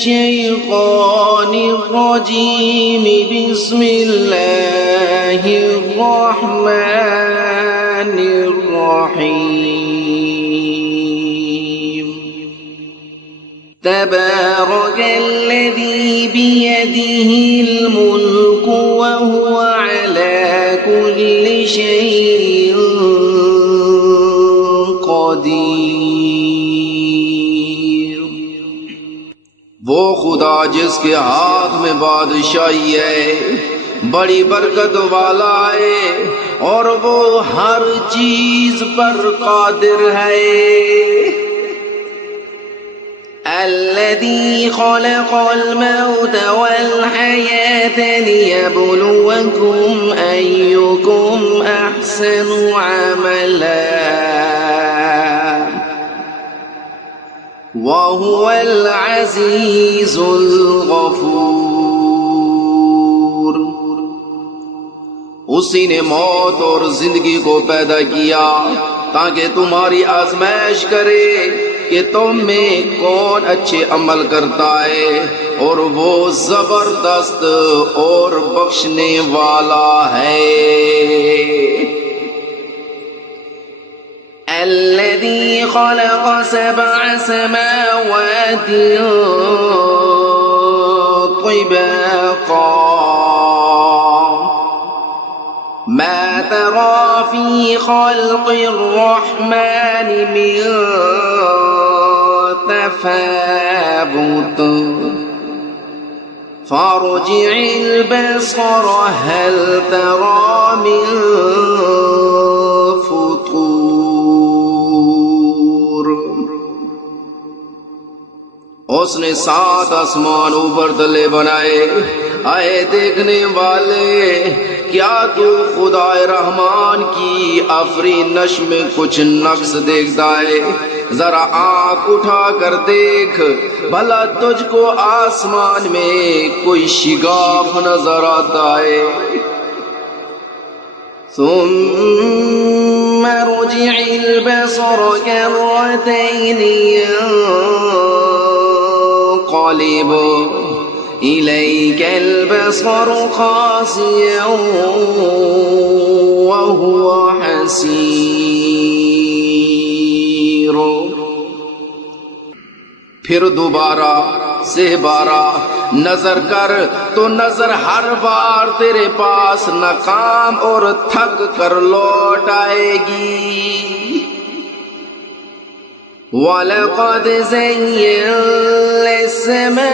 الشيطان الرجيم بسم الله الرحمن الرحيم تبارك الذي بيده الملك وهو على كل شيء قدير۔ وہ خدا جس کے ہاتھ میں بادشاہی ہے، بڑی برکت والا ہے، اور وہ ہر چیز پر قادر ہے۔ الذي خلق الموت والحياة ليبلوكم أيكم أحسن عملا وهو العزيز الغفور۔ اسی نے موت اور زندگی کو پیدا کیا تاکہ تمہاری آزمائش کرے کہ تم میں کون اچھے عمل کرتا ہے، اور وہ زبردست اور بخشنے والا ہے۔ الذي خلق 7 سماوات طباقا ما ترى في خلق الرحمن من تفاوت فارجع البصر هل ترى من فطور۔ اس نے 7 آسمان اوپر تلے بنائے۔ آئے دیکھنے والے، کیا تو خدا رحمان کی آفرینش میں کچھ نقص دیکھتا ہے؟ ذرا آنکھ اٹھا کر دیکھ، بھلا تجھ کو آسمان میں کوئی شگاف نظر آتا ہے؟ ثم رجع البصر كرتين ينقلب إليك البصر خاسئا وهو حسير۔ پھر دوبارہ سے بارہ نظر کر تو نظر ہر بار تیرے پاس ناکام اور تھک کر لوٹ آئے گی۔ وَلَقَدْ زَيَّنَّا السَّمَاءَ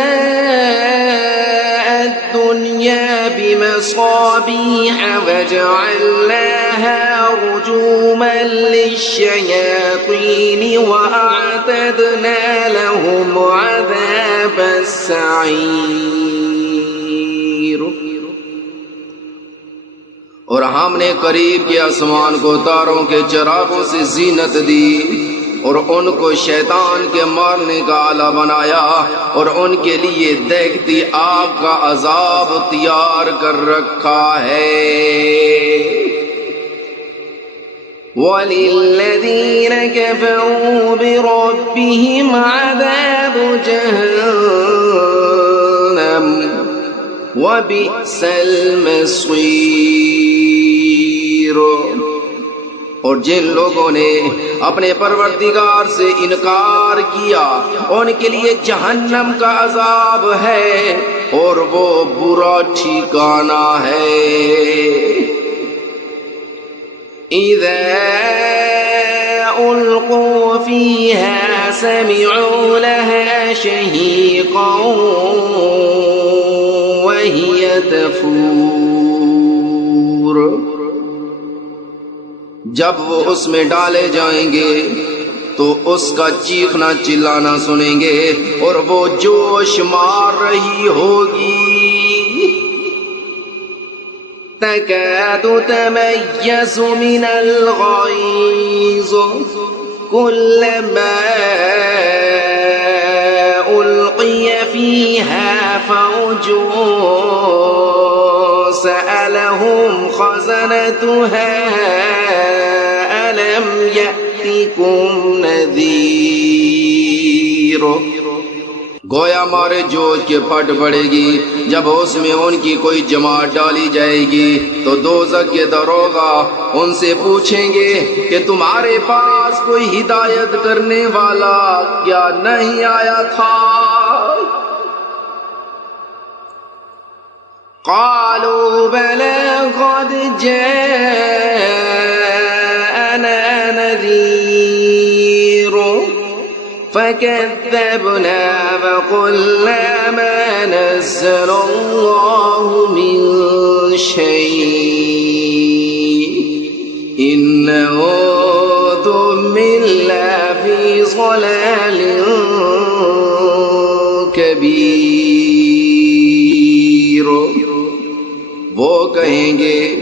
الدُّنْيَا بِمَصَابِيحَ وَجَعَلْنَاهَا رُجُومًا لِلشَّيَاطِينِ وَأَعْتَدْنَا لَهُمْ عَذَابَ السَّعِيرِ۔ اور ہم نے قریب کے آسمان کو تاروں کے چراغوں سے زینت دی، اور ان کو شیطان کے مارنے کا آلہ بنایا، اور ان کے لیے دیکھتی آگ کا عذاب تیار کر رکھا ہے۔ وَلِلَّذِينَ كَفَرُوا بِرَبِّهِمْ عَذَابُ جَهَنَّمَ وَبِئْسَ الْمَصِيرُ۔ اور جن لوگوں نے اپنے پروردگار سے انکار کیا ان کے لیے جہنم کا عذاب ہے، اور وہ برا ٹھکانہ ہے۔ اذا القوا فيها سمعوا لها شهيقا وهي تفور۔ جب وہ اس میں ڈالے جائیں گے تو اس کا چیخنا چلانا سنیں گے، اور وہ جوش مار رہی ہوگی۔ تكاد تميز من الغيظ كلما ألقي فيها فوج سألهم خزنتها ألم يأتكم نذير۔ گویا مارے جوش کے پھٹ پڑے گی۔ جب اس میں ان کی کوئی جماعت ڈالی جائے گی تو دوزخ کے داروغہ ان سے پوچھیں گے کہ تمہارے پاس کوئی ہدایت کرنے والا کیا نہیں آیا تھا؟ قالوا بلى قد جاءنا نذير فكذبنا فقلنا ما نزل الله من شيء إن أنتم إلا في ضلال كبير۔ وہ کہیں گے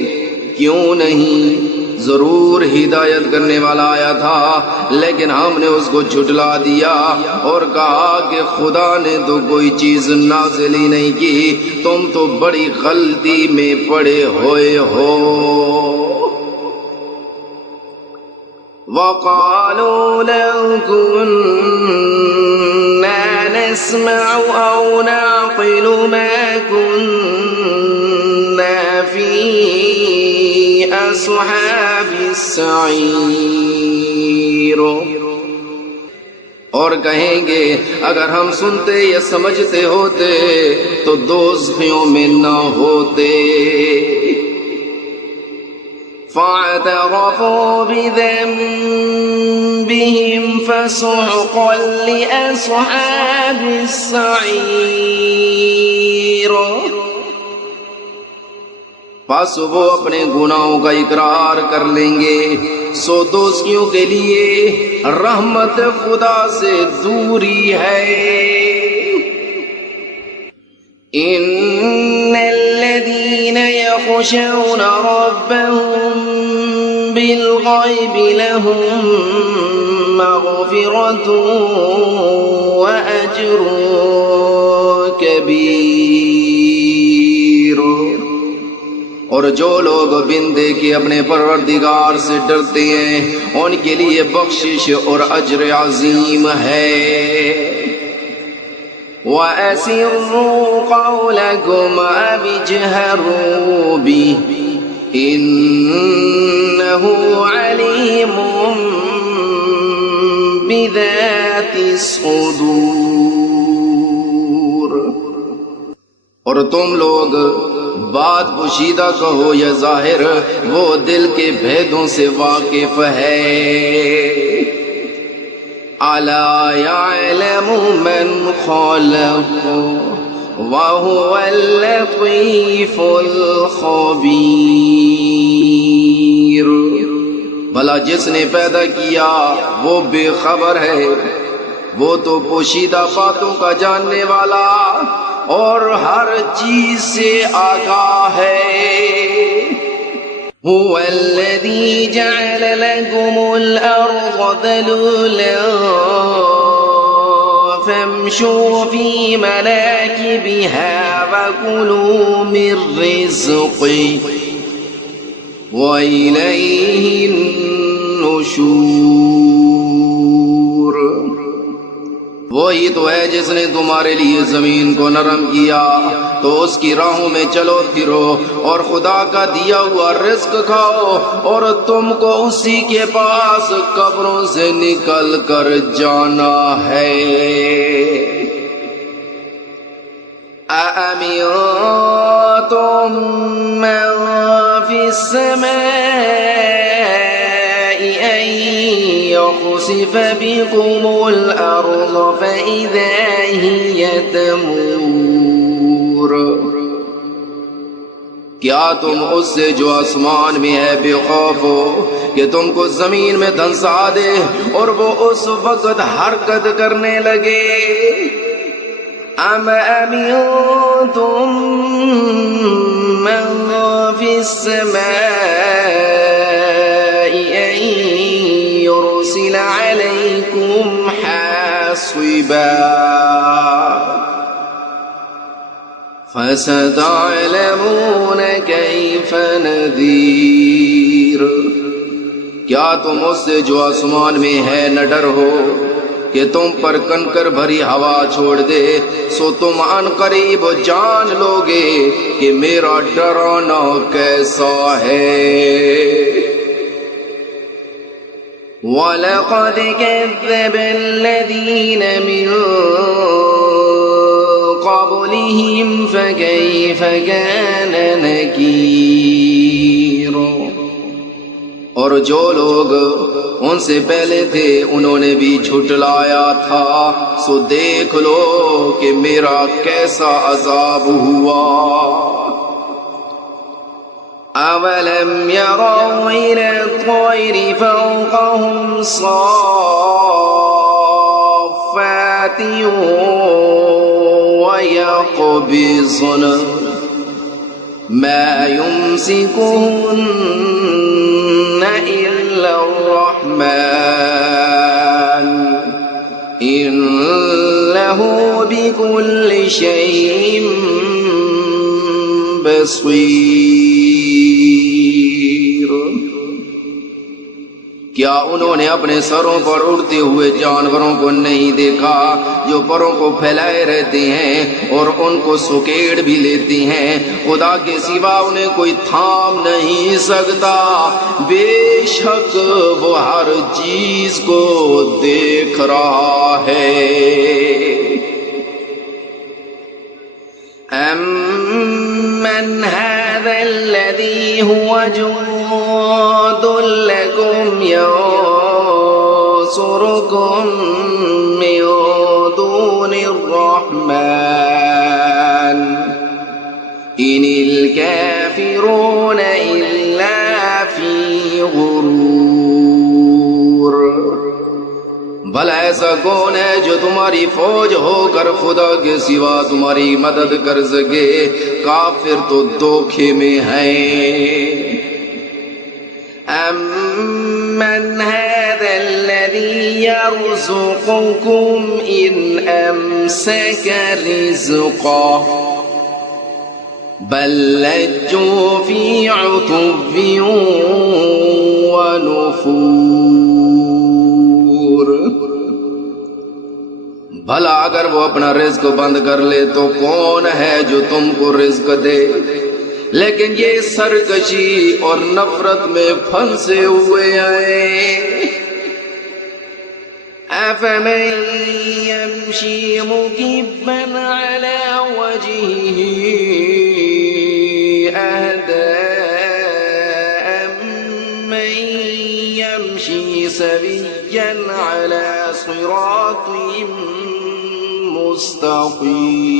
کیوں نہیں، ضرور ہدایت کرنے والا آیا تھا، لیکن ہم نے اس کو جھٹلا دیا اور کہا کہ خدا نے تو کوئی چیز نازل ہی نہیں کی، تم تو بڑی غلطی میں پڑے ہوئے ہو۔ وقالوا لو كنا نسمع أو نعقل ما كنا في أصحاب السعير۔ اور کہیں گے اگر ہم سنتے یا سمجھتے ہوتے تو دوزخیوں میں نہ ہوتے۔ فاعترفوا بذنبهم فسحقا لأصحاب السعير۔ پس وہ اپنے گناہوں کا اقرار کر لیں گے، سو دوزخیوں کے لیے رحمت خدا سے دوری ہے۔ إن الذين يخشون ربهم بالغيب لهم مغفرة وأجر كبير۔ اور جو لوگ بن دیکھے اپنے پروردگار سے ڈرتے ہیں ان کے لیے بخشش اور اجر عظیم ہے۔ وَأَسِرُّوا قَوْلَكُمْ أَوِ اجْهَرُوا بِهِ إِنَّهُ عَلِيمٌ بِذَاتِ الصُّدُورِ۔ اور تم لوگ بات پوشیدہ کہو یا ظاہر، وہ دل کے بھیدوں سے واقف ہے۔ أَلَا يَعْلَمُ مَنْ خَلَقَ وَهُوَ اللَّطِيفُ الْخَبِيرُ۔ بھلا جس نے پیدا کیا وہ بے خبر ہے، وہ تو پوشیدہ باتوں کا جاننے والا اور ہر چیز سے آگاہ ہے۔ هو الذي جعل لكم الأرض ذلولا فامشوا في مناكبها وكلوا من رزقه وإليه النشور۔ وہی تو ہے جس نے تمہارے لیے زمین کو نرم کیا تو اس کی راہوں میں چلو پھرو اور خدا کا دیا ہوا رزق کھاؤ، اور تم کو اسی کے پاس قبروں سے نکل کر جانا ہے۔ أَأَمِنتُم مَّن فِي السَّمَاءِ أَن يَخْسِفَ بِكُمُ الْأَرْضَ فَإِذَا هِيَ تَمُورُ۔ کیا تم اس سے جو آسمان میں ہے بے خوف ہو کہ تم کو زمین میں دھنسا دے اور وہ اس وقت حرکت کرنے لگے؟ أَمْ أَمِنتُم مَّن فِي السَّمَاءِ أَن يُرْسِلَ عَلَيْكُمْ حَاصِبًا فَسَتَعْلَمُونَ كَيْفَ نَذِيرٌ۔ کیا تم اس سے جو آسمان میں ہے نہ ڈر ہو کہ تم پر کنکر بھری ہوا چھوڑ دے، سو تم ان قریب جان لو گے کہ میرا ڈرانا کیسا ہے۔ وَلَقَدْ كَذَّبَ الَّذِينَ مِن قَبْلِهِمْ فَكَيْفَ كَانَ نَكِيرٌ۔ اور جو لوگ ان سے پہلے تھے انہوں نے بھی جھٹلایا تھا، سو دیکھ لو کہ میرا کیسا عذاب ہوا۔ أَوَلَمْ يَرَوْا إِلَى الطَّيْرِ فَوْقَهُمْ صَافَّاتٍ وَيَقْبِضْنَ مَا يُمْسِكُهُنَّ إِلَّا الرَّحْمَنُ إِنَّهُ بِكُلِّ شَيْءٍ بَصِيرٌ۔ کیا انہوں نے اپنے سروں پر اڑتے ہوئے جانوروں کو نہیں دیکھا جو پروں کو پھیلائے رہتے ہیں اور ان کو سکیڑ بھی لیتی ہیں؟ خدا کے سوا انہیں کوئی تھام نہیں سکتا، بے شک وہ ہر چیز کو دیکھ رہا ہے۔ أَمَّنْ هَذَا الَّذِي هُوَ جُندٌ لَكُمْ يَنصُرُكُم مِّن دُونِ الرَّحْمَنِ إِنِ الْكَافِرُونَ إِلَّا فِي غُرُورٍ۔ بھلا ایسا کون ہے جو تمہاری فوج ہو کر خدا کے سوا تمہاری مدد کر سکے؟ کافر تو دھوکے میں ہیں۔ أَمَّنْ هَذَا الَّذِي يَرْزُقُكُمْ إِنْ أَمْسَكَ رِزْقَهُ بَل لَّجُّوا فِي عُتُوٍّ وَنُفُورٍ۔ بھلا اگر وہ اپنا رزق بند کر لے تو کون ہے جو تم کو رزق دے؟ لیکن یہ سرکشی اور نفرت میں پھنسے ہوئے ہیں۔ أَفَمَن يَمْشِي مُكِبًّا عَلَى وَجْهِهِ أَهْدَىٰ أَمَّن يَمْشِي سَوِيًّا عَلَى صِرَاطٍ مستقیم۔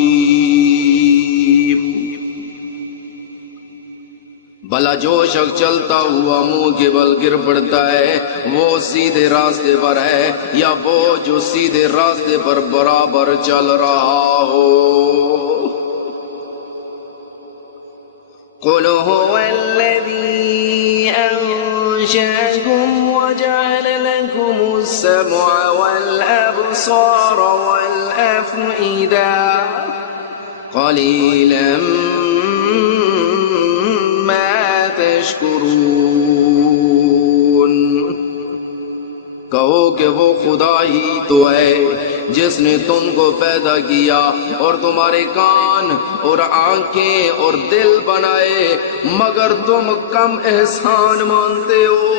بھلا جو شخص چلتا ہوا منہ کے بل گر پڑتا ہے وہ سیدھے راستے پر ہے یا وہ جو سیدھے راستے پر برابر چل رہا ہو؟ قُلْ هُوَ الَّذِي أَنشَأَكُمْ وَجَعَلَ لَكُمُ السَّمْعَ وَالْأَبْصَارَ وَالْأَفْئِدَةَ قَلِيلًا مَا تَشْكُرُونَ۔ کہو کہ وہ خدا ہی تو ہے جس نے تم کو پیدا کیا اور تمہارے کان اور آنکھیں اور دل بنائے، مگر تم کم احسان مانتے ہو۔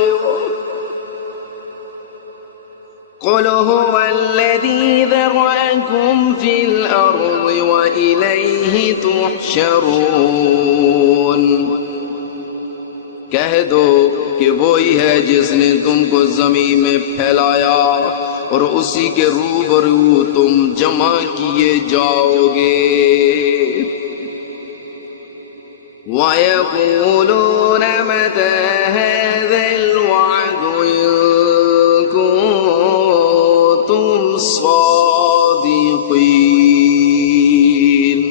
قُلْ هُوَ الَّذِي ذَرَأَكُمْ فِي الْأَرْضِ وَإِلَيْهِ تُحْشَرُونَ۔ کہہ دو کہ وہی ہے جس نے تم کو زمین میں پھیلایا اور اسی کے روبرو تم جمع کیے جاؤ گے۔ وَيَقُولُونَ مَتَىٰ هَٰذَا الْوَعْدُ إِن كُنتُمْ صَادِقِينَ۔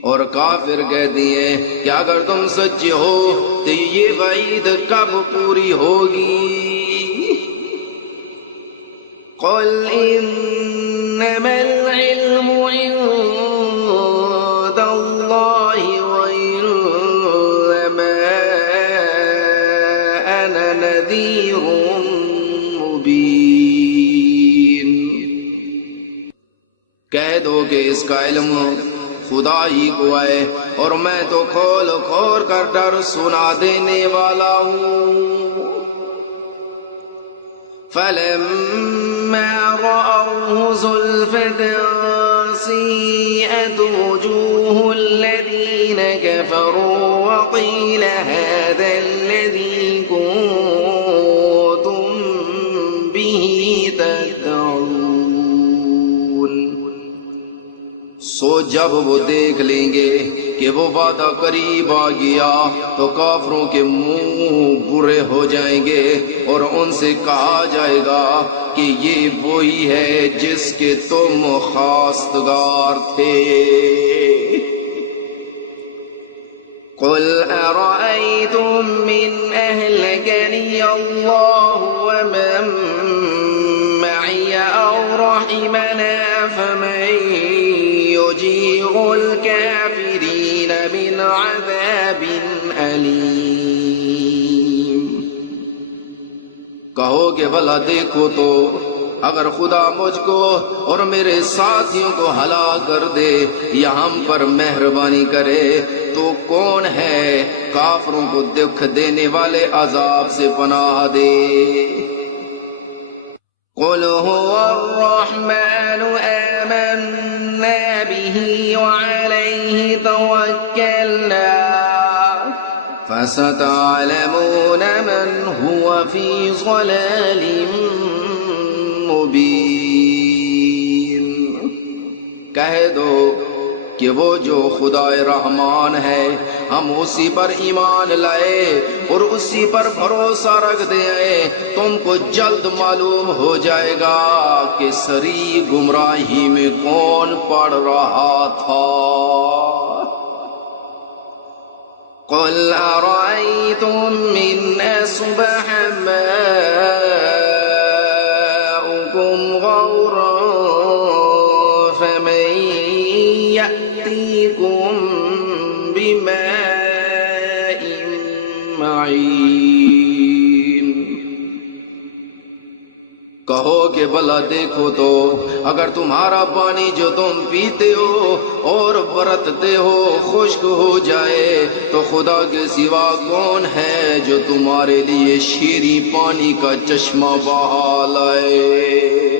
اور کافر کہتی ہیں کہ اگر تم سچے ہو تو یہ وعید کب پوری ہوگی؟ قُلْ إِنَّمَا الْعِلْمُ عِندَ اللَّهِ وَإِنَّمَا أَنَا نَذِيرٌ مُّبِينٌ۔ کہہ دو کہ اس کا علم خدا ہی کو ہے اور میں تو کھول کھول کر ڈر سنا دینے والا ہوں۔ فلما رأوه زلفة سيئت وجوه الذين كفروا وقيل هذا الذي كنتم به تدعون۔ سو جب وہ دیکھ لیں گے کہ وہ وعدہ قریب آ گیا تو کافروں کے منہ برے ہو جائیں گے اور ان سے کہا جائے گا کہ یہ وہی ہے جس کے تم خواستگار تھے۔ قل أرأيتم من أهلكني الله ومن معي أو رحمنا فمن يجير الكافرين من عذاب أليم۔ کہو کہ بھلا دیکھو تو اگر خدا مجھ کو اور میرے ساتھیوں کو ہلاک کر دے یا ہم پر مہربانی کرے تو کون ہے کافروں کو دکھ دینے والے عذاب سے پناہ دے۔ قل هو الرحمن آمنا به وعليه توكلنا فستعلمون من هو في ضلال مبين۔ کہہ دو کہ وہ جو خدا رحمان ہے ہم اسی پر ایمان لائے اور اسی پر بھروسہ رکھتے ہیں، تم کو جلد معلوم ہو جائے گا کہ سری گمراہی میں کون پڑ رہا تھا۔ قل أرأيتم من أصبح ماؤكم غورا فمن يأتيكم بماء معين۔ کہو کہ بھلا دیکھو تو اگر تمہارا پانی جو تم پیتے ہو اور برتتے ہو خشک ہو جائے تو خدا کے سوا کون ہے جو تمہارے لیے شیریں پانی کا چشمہ بہا لائے۔